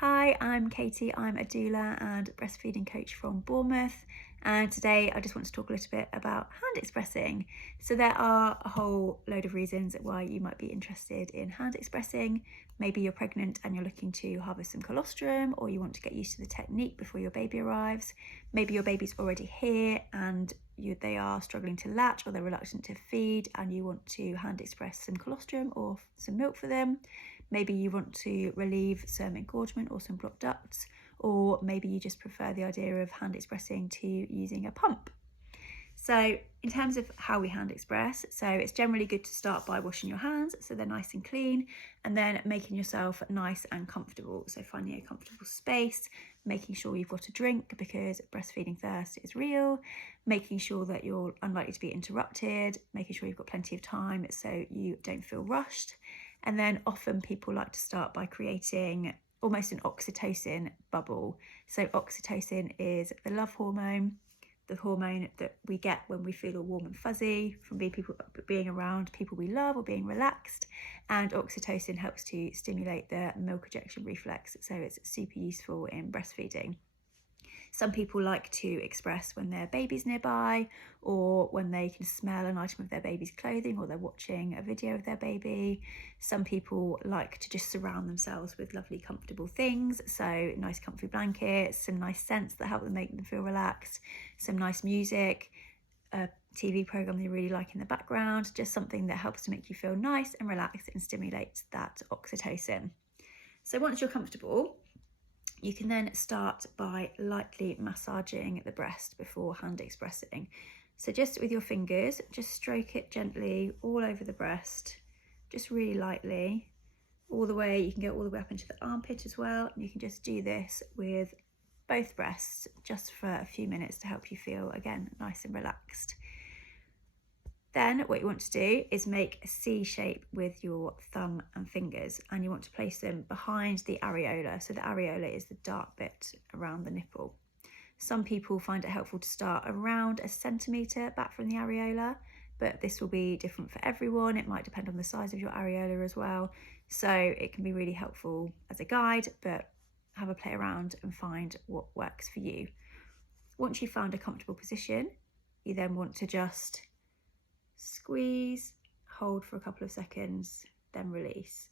Hi, I'm Katie. I'm a doula and breastfeeding coach from Bournemouth. And today I just want to talk a little bit about hand expressing. So, there are a whole load of reasons why you might be interested in hand expressing. Maybe you're pregnant and you're looking to harvest some colostrum, or you want to get used to the technique before your baby arrives. Maybe your baby's already here and they are struggling to latch or they're reluctant to feed, and you want to hand express some colostrum or some milk for them. Maybe you want to relieve some engorgement or some blocked ducts, or maybe you just prefer the idea of hand expressing to using a pump. So in terms of how we hand express, so it's generally good to start by washing your hands so they're nice and clean, and then making yourself nice and comfortable. So finding a comfortable space, making sure you've got a drink because breastfeeding thirst is real, making sure that you're unlikely to be interrupted, making sure you've got plenty of time so you don't feel rushed. And then often people like to start by creating almost an oxytocin bubble. So oxytocin is the love hormone, the hormone that we get when we feel all warm and fuzzy from being around people we love or being relaxed. And oxytocin helps to stimulate the milk ejection reflex, so it's super useful in breastfeeding. Some people like to express when their baby's nearby, or when they can smell an item of their baby's clothing, or they're watching a video of their baby. Some people like to just surround themselves with lovely comfortable things, so nice comfy blankets, some nice scents that help them make them feel relaxed, some nice music, a TV program they really like in the background, just something that helps to make you feel nice and relaxed and stimulates that oxytocin. So once you're comfortable, you can then start by lightly massaging the breast before hand expressing. So just with your fingers, just stroke it gently all over the breast, just really lightly, all the way. You can go all the way up into the armpit as well. And you can just do this with both breasts just for a few minutes to help you feel, again, nice and relaxed. Then what you want to do is make a C shape with your thumb and fingers, and you want to place them behind the areola. So the areola is the dark bit around the nipple. Some people find it helpful to start around a centimetre back from the areola, but this will be different for everyone. It might depend on the size of your areola as well. So it can be really helpful as a guide, but have a play around and find what works for you. Once you've found a comfortable position, you then want to just squeeze, hold for a couple of seconds, then release.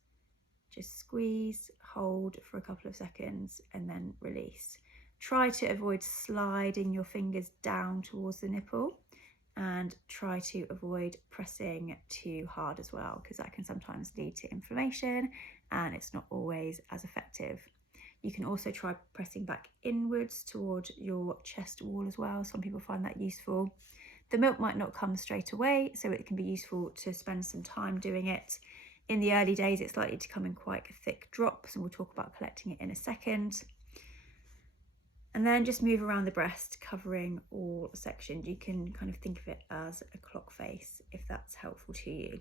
Just squeeze, hold for a couple of seconds, and then release. Try to avoid sliding your fingers down towards the nipple, and try to avoid pressing too hard as well, because that can sometimes lead to inflammation and it's not always as effective. You can also try pressing back inwards toward your chest wall as well. Some people find that useful. The milk might not come straight away, so it can be useful to spend some time doing it. In the early days, it's likely to come in quite thick drops, and we'll talk about collecting it in a second. And then just move around the breast, covering all sections. You can kind of think of it as a clock face, if that's helpful to you.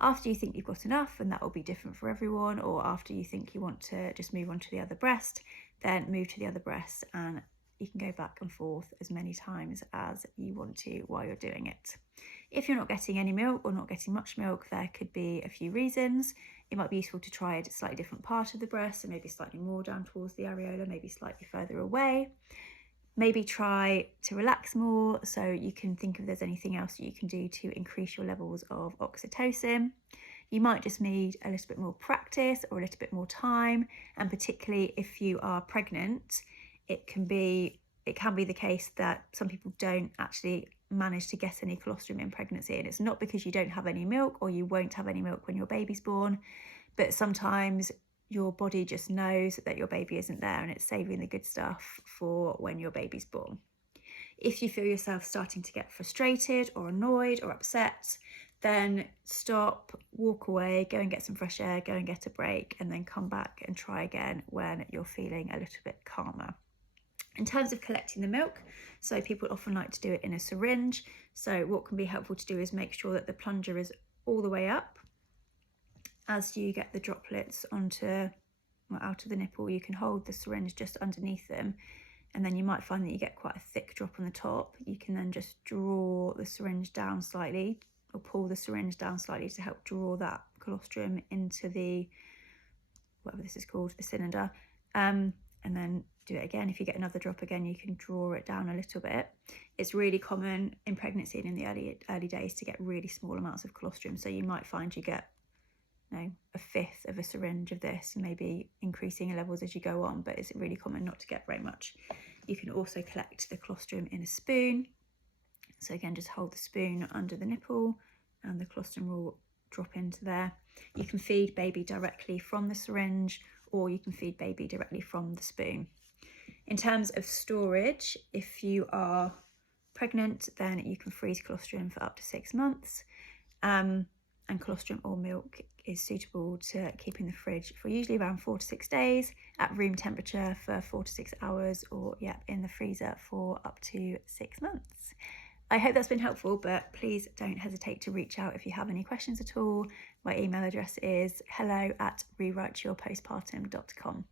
After you think you've got enough, and that will be different for everyone, or after you think you want to just move on to the other breast, then move to the other breast, and you can go back and forth as many times as you want to while you're doing it. If you're not getting any milk or not getting much milk, there could be a few reasons. It might be useful to try a slightly different part of the breast, so maybe slightly more down towards the areola, maybe slightly further away. Maybe try to relax more, so you can think if there's anything else that you can do to increase your levels of oxytocin. You might just need a little bit more practice or a little bit more time, and particularly if you are pregnant, it can be the case that some people don't actually manage to get any colostrum in pregnancy, and it's not because you don't have any milk or you won't have any milk when your baby's born, but sometimes your body just knows that your baby isn't there and it's saving the good stuff for when your baby's born. If you feel yourself starting to get frustrated or annoyed or upset, then stop, walk away, go and get some fresh air, go and get a break, and then come back and try again when you're feeling a little bit calmer. In terms of collecting the milk, so people often like to do it in a syringe. So what can be helpful to do is make sure that the plunger is all the way up. As you get the droplets out of the nipple, you can hold the syringe just underneath them, and then you might find that you get quite a thick drop on the top. You can then just draw the syringe down slightly, or pull the syringe down slightly to help draw that colostrum into the, whatever this is called, the cylinder, and then do it again. If you get another drop again, you can draw it down a little bit. It's really common in pregnancy and in the early days to get really small amounts of colostrum. So you might find you get, you know, a fifth of a syringe of this, maybe increasing levels as you go on, but it's really common not to get very much. You can also collect the colostrum in a spoon. So again, just hold the spoon under the nipple and the colostrum will drop into there. You can feed baby directly from the syringe, or you can feed baby directly from the spoon. In terms of storage, if you are pregnant, then you can freeze colostrum for up to 6 months. And colostrum or milk is suitable to keep in the fridge for usually around 4 to 6 days at room temperature for 4 to 6 hours, or in the freezer for up to 6 months. I hope that's been helpful, but please don't hesitate to reach out if you have any questions at all. My email address is hello@rewriteyourpostpartum.com.